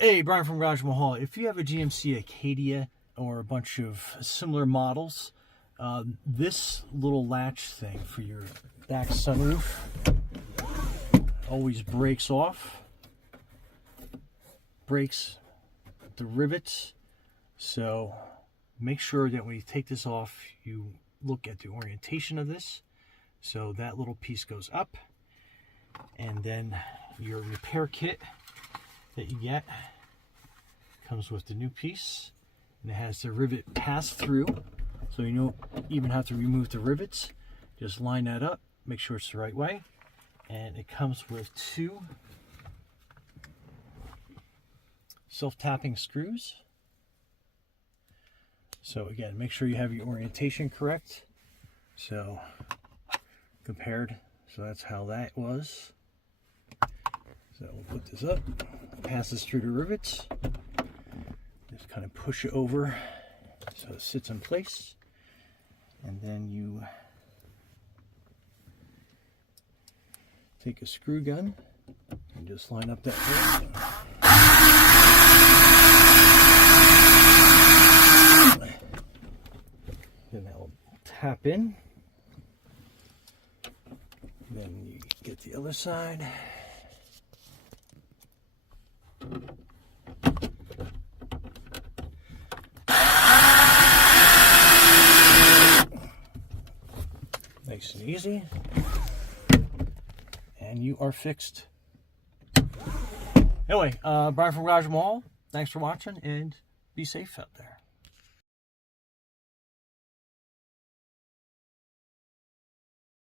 Hey, Brian from Garage Mahal. If you have a GMC Acadia or a bunch of similar models, this little latch thing for your back sunroof always breaks off, breaks the rivets. So make sure that when you take this off, you look at the orientation of this. So that little piece goes up, and then your repair kit that you get comes with the new piece, and it has the rivet pass through, so you don't even have to remove the rivets. Just line that up, make sure it's the right way, and it comes with 2 self-tapping screws. So again, make sure you have your orientation correct. So compared, so that's how that was. So we'll put this up, passes through the rivets, just kind of push it over so it sits in place, and then you take a screw gun and just line up that hole. Then that will tap in. Then you get the other side. Nice and easy, and you are fixed. Anyway, Brian from Garage Mahal, thanks for watching, and be safe out there.